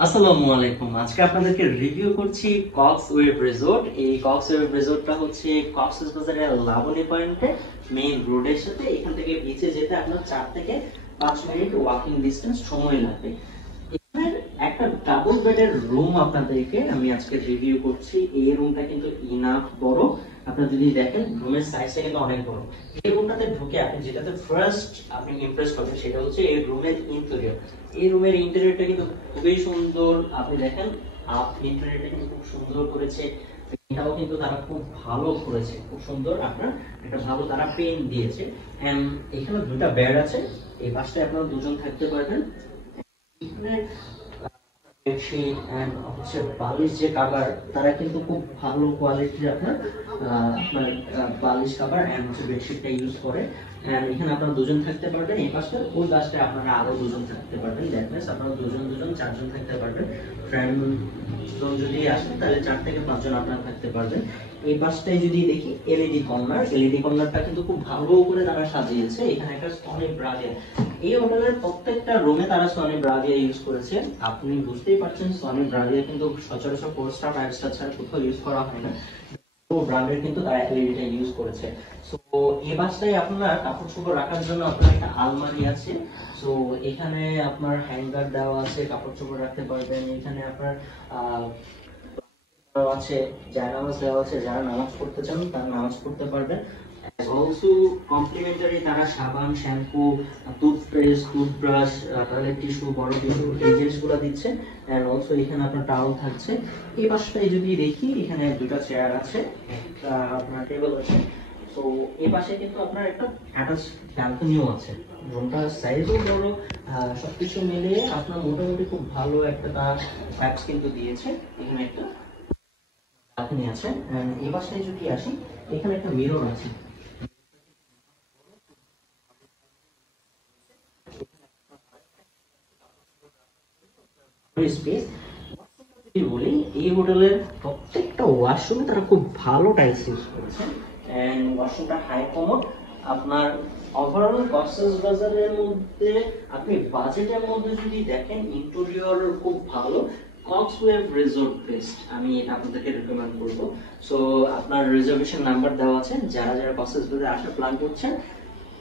আসসালামু আলাইকুম। আজকে আপনাদেরকে রিভিউ করছি কক্সওয়েভ রিসোর্ট। এই কক্সওয়েভ রিসোর্টটা হচ্ছে কক্সবাজারের লাবণী পয়েন্টে মেইন রোডের সাথে। এখান থেকে বিচে যেতে আপনার 4 থেকে 5 মিনিট ওয়াকিং ডিসটেন্স সময় লাগবে। এখানের একটা ডাবল বেডের রুম আপনাদেরকে আমি আজকে রিভিউ করছি। এই রুমটা কিন্তু ইনাফ বড়। আপনারা যদি দেখেন রুমের সাইজটা কিন্তু অনেক বড়। এই রুমটাতে ঢুকে আপনি যেটাতে ফার্স্ট আপনি ইমপ্রেস করবেন সেটা হচ্ছে এই রুমের ইন্টেরিয়র। এই রুমের ইন্টেরিয়রটা কিন্তু খুবই সুন্দর। আপনি দেখেন ইন্টেরিয়রটা কিন্তু খুব সুন্দর করেছে। এটাও কিন্তু তারা খুব ভালো করেছে, খুব সুন্দর। আপনার একটা ভালো তারা পেইন্ট দিয়েছে। এন্ড এখানে দুটো বেড আছে। এই পাশটায় আপনারা দুজন থাকতে পারবেন। এখানে বেডশিট এন্ড হচ্ছে বালিশ যে কভার, তারা কিন্তু খুব ভালো কোয়ালিটির আপনার বালিশ কভার এন্ড হচ্ছে বেডশিটটা ইউজ করে। এন্ড এখানে আপনারা দুজন থাকতে পারবেন। এই পাশটা ওই পাশটায় আপনারা আরো দুজন থাকতে পারবেন। দ্যাট মিন্স আপনারা দুজন দুজন চারজন থাকতে পারবেন। ফ্রেন্ড জন যদি আসেন তাহলে 4 থেকে 5 জন আপনারা থাকতে পারবেন। এই পাশটায় যদি দেখি এলইডি কর্নারটা কিন্তু খুব ভালো করে তারা সাজিয়েছে। এখানে একটা সনি ব্রাজিয়া, এই হোটেলের প্রত্যেকটা রুমে তারা সনি ব্রাজিয়া ইউজ করেছে। আপনি বুঝতেই পারছেন সনি ব্রাজিয়া কিন্তু সচরাচর 4 স্টার 5 স্টার ছাড়া কোথাও ইউজ করা হয় না। তো ব্র্যান্ডের কিন্তু তারা এলইডিটা ইউজ করেছে। সো এই বাসটায় আপনার কাপড় চোপড় রাখার জন্য আপনার একটা আলমারি আছে। সো এখানে আপনার হ্যাঙ্গার দেওয়া আছে, কাপড় চোপড় রাখতে পারবেন। এখানে আপনার দেওয়া আছে, জায়নামাজ দেওয়া আছে। যারা নামাজ পড়তে চান তারা নামাজ পড়তে পারবেন। অলসো কমপ্লিমেন্টারি তারা সাবান, shampoo, toothpaste, toothbrush, toilet tissue, বড় টিস্যু, এই জিনিসগুলো দিচ্ছে। এন্ড অলসো এখানে আপনার টাওয়াল থাকছে। এই পাশটায় যদি দেখি এখানে দুটো চেয়ার আছে, একটা আপনার টেবিল আছে। তো এই পাশে কিন্তু আপনার একটা অ্যাটাচ ব্যালকনিও আছে। রুমটার সাইজও বড়। সবকিছু মিলিয়ে আপনার মোটামুটি খুব ভালো একটা তার ফ্যাক্টস কিন্তু দিয়েছে। এখানে একটা ব্যালকনি আছে। এন্ড এই পাশটায় যদি আসি, এখানে একটা মিরর আছে। স্পেস যদি বলি, এই হোটেলের প্রত্যেকটা ওয়াশরুমে তারা খুব ভালো টাইলস ইউজ করেছে। এন্ড ওয়াশরুমটা হাই কমোড। আপনার ওভারঅল কক্সবাজারের মধ্যে আপনি বাজেটের মধ্যে যদি দেখেন ইন্টেরিয়র খুব ভালো। কক্সওয়েভ রিসোর্ট বেস্ট, আমি এটা আপনাদেরকে রেকমেন্ড করব। সো আপনার রিজার্ভেশন নাম্বার দেওয়া আছে। যারা যারা কক্সবাজারে আসার প্ল্যান করছেন,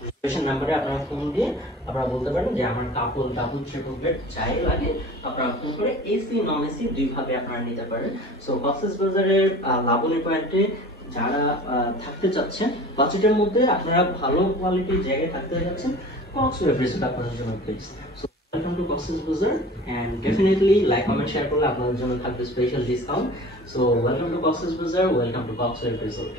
রিজার্ভেশন নাম্বারে আপনারা ফোন দিয়ে আপনারা বলতে পারেন যে আমার কাপল ডাবল ট্রিপল বেড চাই লাগে। আপনারা ফোন করে এসি নন এসি দুই ভাবে আপনারা নিতে পারেন। সো কক্সবাজারের লাবণী পয়েন্টে যারা থাকতে চাচ্ছেন বাজেটের মধ্যে, আপনারা ভালো কোয়ালিটির জায়গায় থাকতে যাচ্ছেন, কক্সওয়েভ রিসোর্ট আপনাদের জন্য best. So welcome to Cox's Bazar. And definitely like comment share করলে আপনাদের জন্য থাকবে special discount. So welcome to Cox's Bazar, welcome to Coxwave resort.